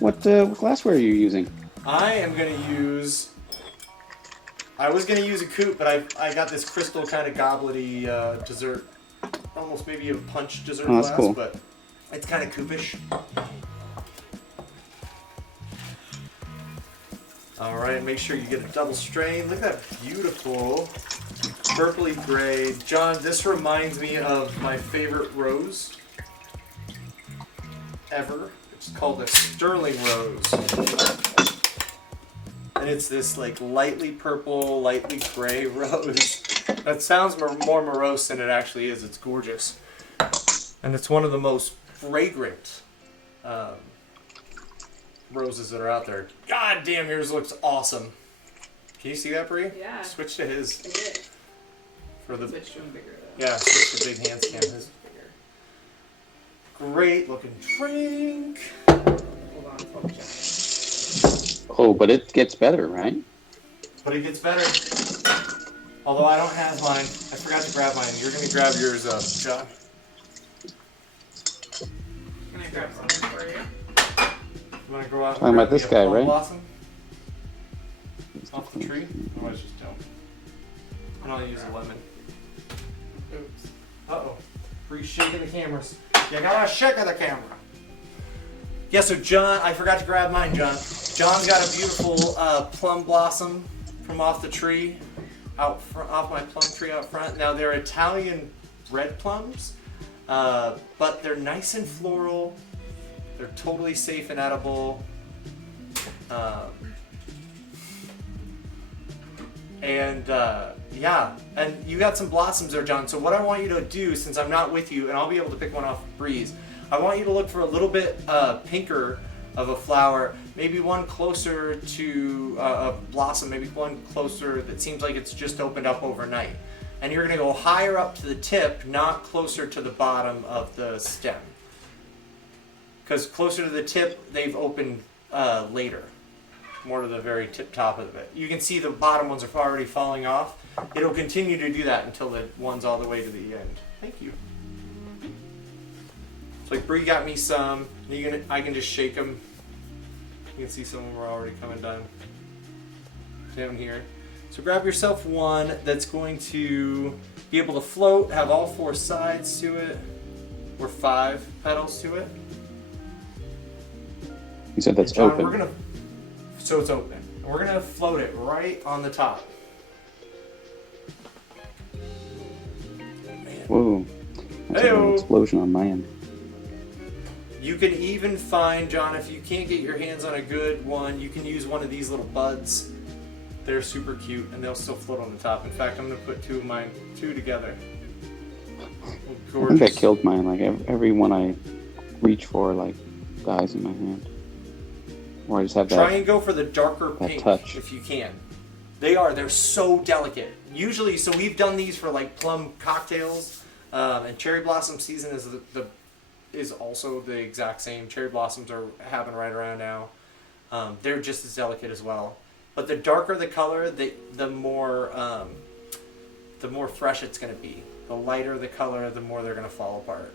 What glassware are you using? I was gonna use a coupe, but I got this crystal kind of gobblety dessert, almost maybe a punch dessert Oh, that's glass, cool. but it's kind of coupish. All right, make sure you get a double strain. Look at that beautiful purpley gray. John, this reminds me of my favorite rose ever. It's called a sterling rose. And it's this like lightly purple, lightly gray rose. That sounds more morose than it actually is. It's gorgeous. And it's one of the most fragrant roses that are out there. God damn, yours looks awesome. Can you see that, Bree? Yeah. Switch to his. I did. For the, Switch to him bigger though. yeah, switch to big hands cam. His Bigger. great looking drink. Hold on, it's called Jack. Oh, but it gets better, right? But it gets better. Although I don't have mine. I forgot to grab mine. You're going to grab yours up, John. Can I grab some for you? You want to go out and Talking grab about this me a guy, plum right? blossom off the tree? Otherwise just don't. And I'll use a lemon. Oops. Uh-oh. Bree's shaking the cameras. You gotta shake the camera. Yeah, so John, I forgot to grab mine, John. John's got a beautiful plum blossom from off the tree, off my plum tree out front. Now they're Italian red plums, but they're nice and floral. They're totally safe and edible. Yeah, and you got some blossoms there, John. So what I want you to do, since I'm not with you, and I'll be able to pick one off Breeze, I want you to look for a little bit pinker of a flower, maybe one closer to a blossom, maybe one closer that seems like it's just opened up overnight. And you're gonna go higher up to the tip, not closer to the bottom of the stem. Because closer to the tip, they've opened later. More to the very tip top of it. You can see the bottom ones are already falling off. It'll continue to do that until the one's all the way to the end. Thank you. So like Bree got me some. I can just shake them. You can see some of them are already coming down here. So grab yourself one that's going to be able to float, have all four sides to it, or 5 petals to it. You said that's John, open. So it's open. We're gonna float it right on the top. Whoa. That's a little explosion on my end. You can even find, John, if you can't get your hands on a good one, you can use one of these little buds. They're super cute and they'll still float on the top. In fact, I'm gonna put two together. I think I killed mine. Like every one I reach for, like dies in my hand. Or I just have that. Try and go for the darker pink touch. if you can. They're so delicate. Usually, so we've done these for like plum cocktails, and cherry blossom season is also the exact same. Cherry blossoms are happening right around now. They're just as delicate as well. But the darker the color, the more fresh it's going to be. The lighter the color, the more they're going to fall apart.